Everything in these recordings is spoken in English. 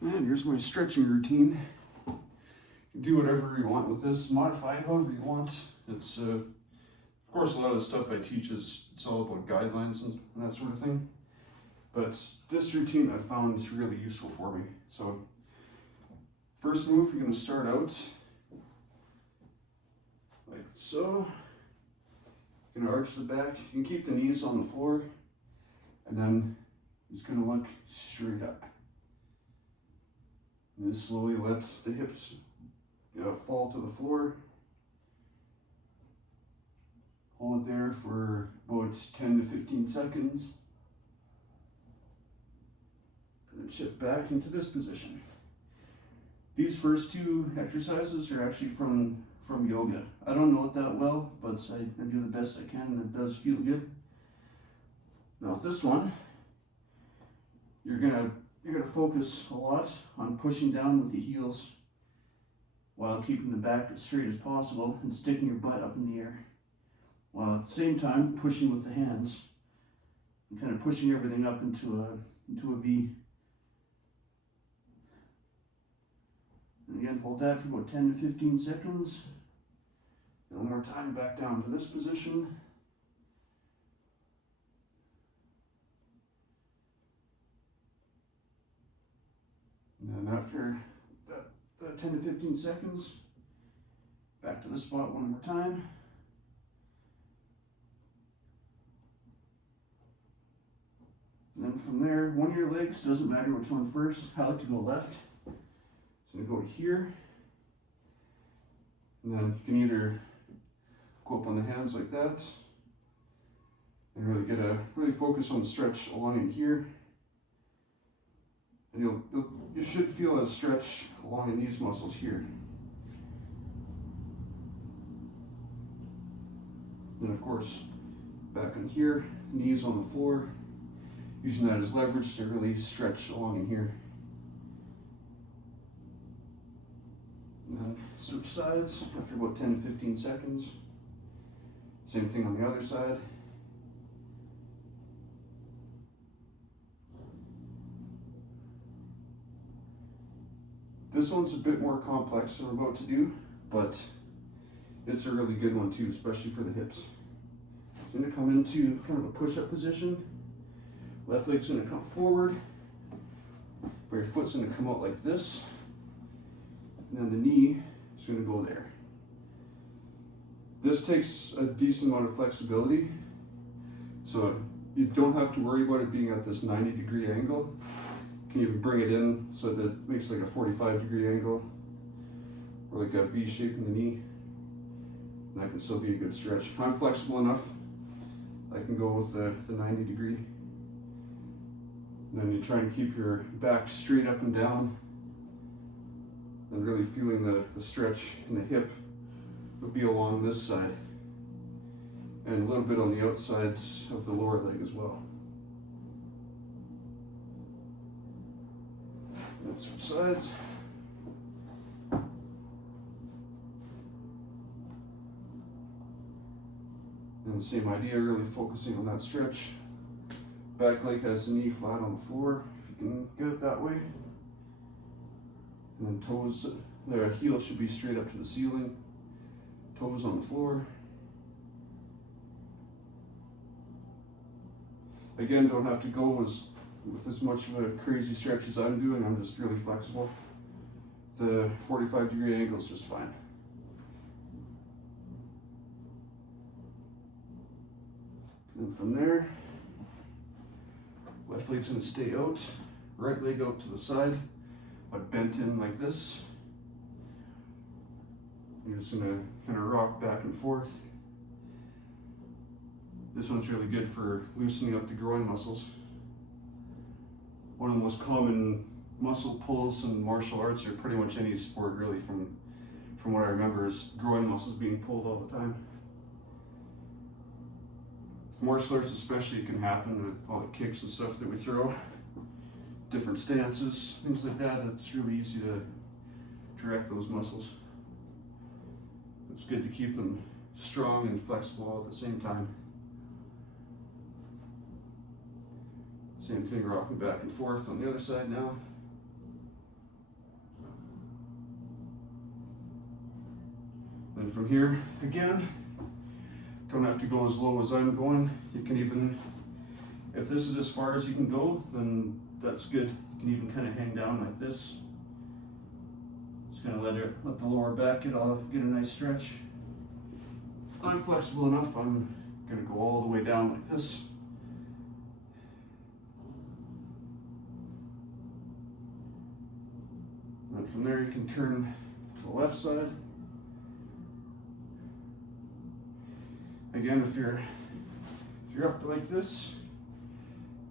And here's my stretching routine. You do whatever you want with this, modify it however you want. It's, of course, a lot of the stuff I teach it's all about guidelines and that sort of thing. But this routine I found is really useful for me. So, first move, you're going to start out like so. You're going to arch the back. You can keep the knees on the floor, and then it's going to look straight up. And then slowly let the hips fall to the floor. Hold it there for about 10 to 15 seconds. And then shift back into this position. These first two exercises are actually from yoga. I don't know it that well, but I do the best I can, and it does feel good. Now this one, you're gonna focus a lot on pushing down with the heels while keeping the back as straight as possible and sticking your butt up in the air, while at the same time pushing with the hands and kind of pushing everything up into a V. And again, hold that for about 10 to 15 seconds. And one more time, back down to this position. And then after that 10 to 15 seconds, back to the spot one more time. And then from there, one of your legs, doesn't matter which one first. I like to go left. So I'm going to go to here. And then you can either go up on the hands like that and really focus on the stretch along in here. And you should feel a stretch along in these muscles here. And of course, back in here, knees on the floor, using that as leverage to really stretch along in here. And then switch sides after about 10 to 15 seconds. Same thing on the other side. This one's a bit more complex than I'm about to do, but it's a really good one too, especially for the hips. So I'm going to come into kind of a push-up position. Left leg's going to come forward, but your foot's going to come out like this, and then the knee is going to go there. This takes a decent amount of flexibility, so you don't have to worry about it being at this 90-degree angle. You can even bring it in so that it makes like a 45-degree angle, or like a V shape in the knee, and that can still be a good stretch. I'm flexible enough, I can go with the 90-degree. And then you try and keep your back straight up and down, and really feeling the stretch in the hip would be along this side, and a little bit on the outsides of the lower leg as well. And switch sides. And the same idea, really focusing on that stretch. Back leg has the knee flat on the floor, if you can get it that way. And then toes, the heel should be straight up to the ceiling. Toes on the floor. Again, don't have to go with as much of a crazy stretch as I'm doing. I'm just really flexible. The 45-degree angle is just fine. And from there, left leg's going to stay out, right leg out to the side, but bent in like this. You're just going to kind of rock back and forth. This one's really good for loosening up the groin muscles. One of the most common muscle pulls in martial arts, or pretty much any sport really, from what I remember, is groin muscles being pulled all the time. Martial arts especially, it can happen with all the kicks and stuff that we throw, different stances, things like that. It's really easy to direct those muscles. It's good to keep them strong and flexible all at the same time. Same thing, rocking back and forth on the other side now. And from here, again, don't have to go as low as I'm going. You can even, if this is as far as you can go, then that's good. You can even kind of hang down like this. Just gonna let the lower back get a nice stretch. I'm flexible enough, I'm gonna go all the way down like this. And from there you can turn to the left side. Again, if you're up like this,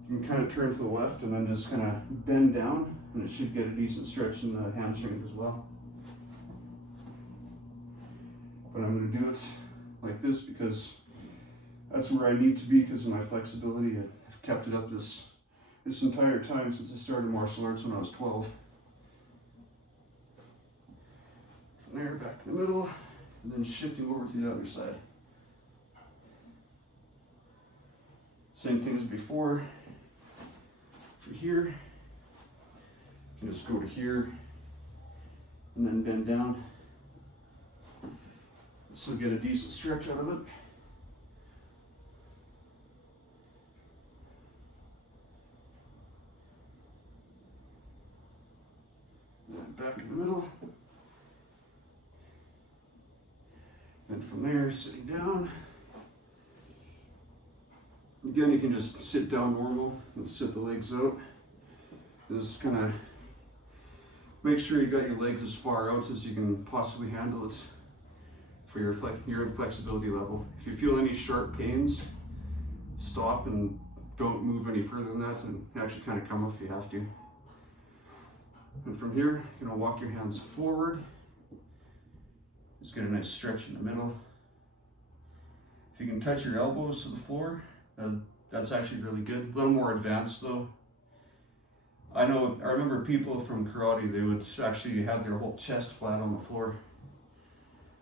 you can kind of turn to the left and then just kind of bend down, and it should get a decent stretch in the hamstrings as well. But I'm going to do it like this because that's where I need to be because of my flexibility. I've kept it up this entire time since I started martial arts when I was 12. From there, back to the middle, and then shifting over to the other side. Same thing as before. For here, you can just go to here and then bend down. This will get a decent stretch out of it. And then back in the middle. And from there, sitting down. Again, you can just sit down normal and sit the legs out. Just kind of make sure you got your legs as far out as you can possibly handle it for your flexibility level. If you feel any sharp pains, stop and don't move any further than that, and actually kind of come up if you have to. And from here, you're gonna walk your hands forward. Just get a nice stretch in the middle. If you can touch your elbows to the floor, that's actually really good. A little more advanced though. I remember people from karate, they would actually have their whole chest flat on the floor.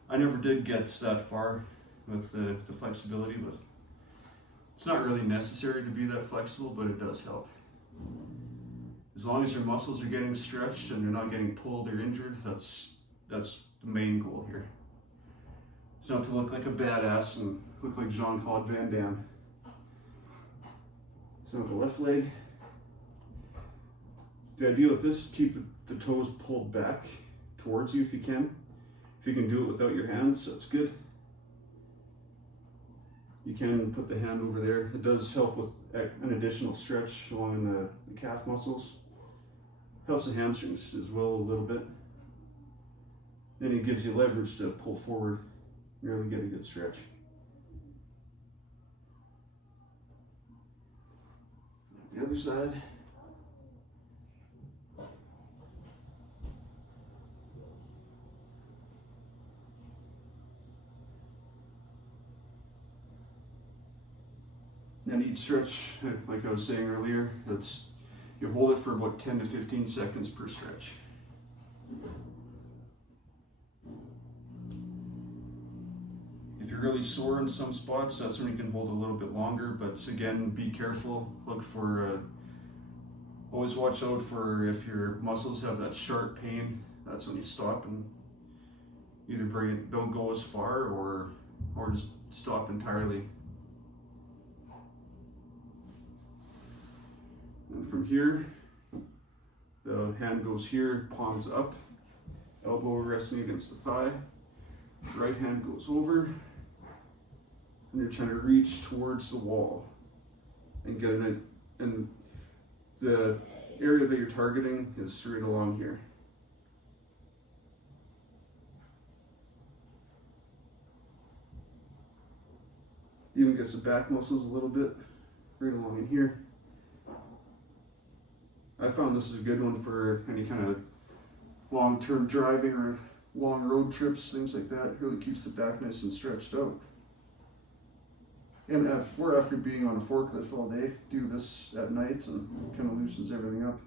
I never did get that far with the flexibility, but it's not really necessary to be that flexible, but it does help. As long as your muscles are getting stretched and you're not getting pulled or injured, that's the main goal here. It's not to look like a badass and look like Jean-Claude Van Damme. So the left leg. The idea with this, keep the toes pulled back towards you if you can. If you can do it without your hands, that's good. You can put the hand over there. It does help with an additional stretch along the calf muscles. Helps the hamstrings as well a little bit. Then it gives you leverage to pull forward and really get a good stretch. The other side. And each stretch, like I was saying earlier, you hold it for about 10 to 15 seconds per stretch. If you're really sore in some spots, that's when you can hold a little bit longer, but again, be careful. Look for, always watch out for if your muscles have that sharp pain, that's when you stop and either don't go as far or just stop entirely. And from here, the hand goes here, palms up, elbow resting against the thigh. Right hand goes over, and you're trying to reach towards the wall and get in it. And the area that you're targeting is straight along here. Even gets the back muscles a little bit, right along in here. I found this is a good one for any kind of long-term driving or long road trips, things like that. It really keeps the back nice and stretched out. And we're after being on a forklift all day, do this at night and kind of loosens everything up.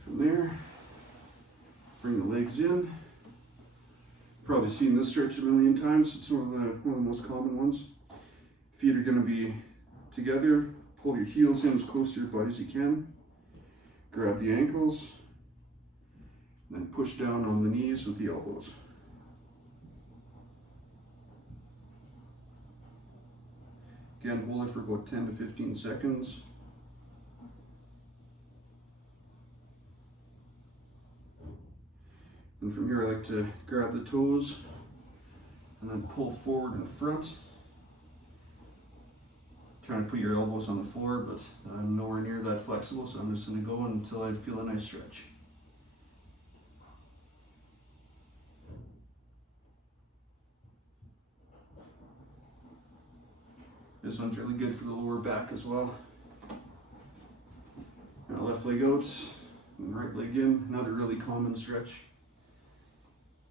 From there, bring the legs in. Probably seen this stretch a million times. It's one of the most common ones. Feet are going to be together, pull your heels in as close to your butt as you can. Grab the ankles, then push down on the knees with the elbows. Again, hold it for about 10 to 15 seconds. And from here, I like to grab the toes and then pull forward in front. Trying to put your elbows on the floor, but I'm nowhere near that flexible, so I'm just going to go until I feel a nice stretch. This one's really good for the lower back as well. Now left leg out, and right leg in, another really common stretch.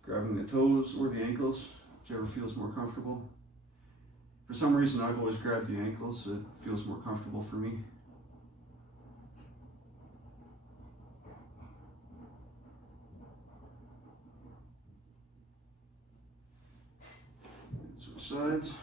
Grabbing the toes or the ankles, whichever feels more comfortable. For some reason, I've always grabbed the ankles, so it feels more comfortable for me. Switch sides.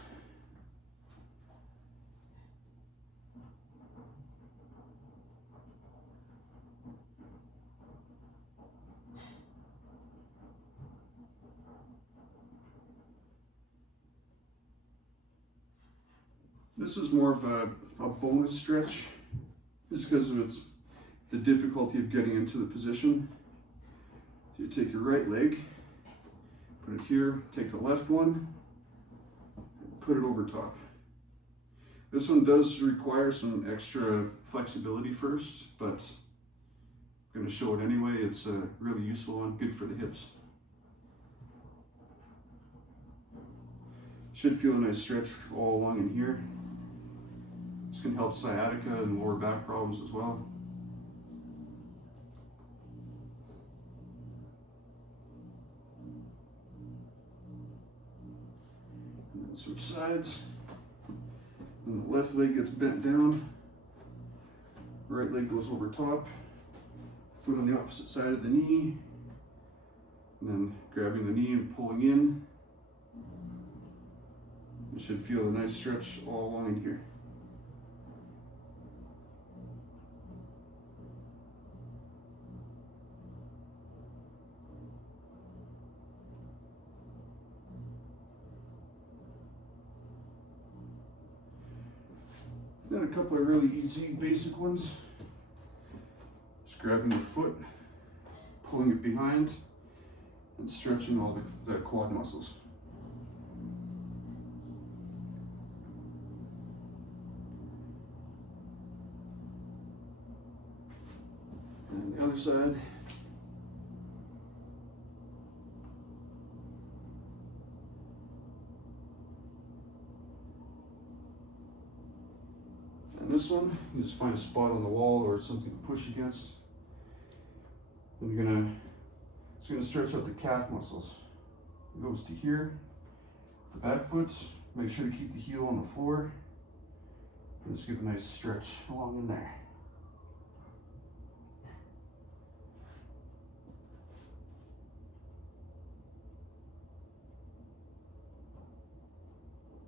This is more of a bonus stretch, just because of the difficulty of getting into the position. So you take your right leg, put it here, take the left one, put it over top. This one does require some extra flexibility first, but I'm going to show it anyway. It's a really useful one, good for the hips. Should feel a nice stretch all along in here. This can help sciatica and lower back problems as well. And then switch sides. And the left leg gets bent down. Right leg goes over top. Foot on the opposite side of the knee. And then grabbing the knee and pulling in. You should feel a nice stretch all along in here. Then a couple of really easy basic ones. Just grabbing your foot, pulling it behind, and stretching all the quad muscles. And the other side. And this one, you just find a spot on the wall or something to push against. And it's gonna stretch out the calf muscles. It goes to here, the back foot. Make sure to keep the heel on the floor. And just give a nice stretch along in there.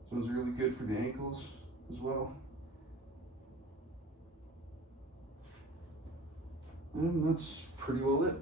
This one's really good for the ankles as well. And that's pretty well it.